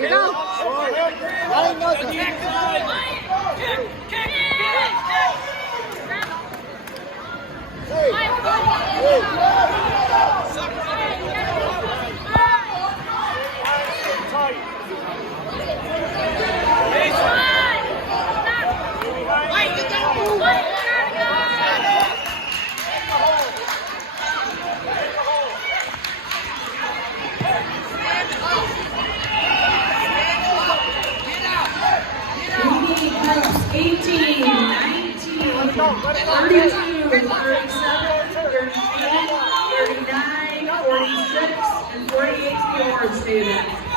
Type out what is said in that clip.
You go. Cups 18, 19, 32, 37, 38, 39, 46, and 48 for the award students.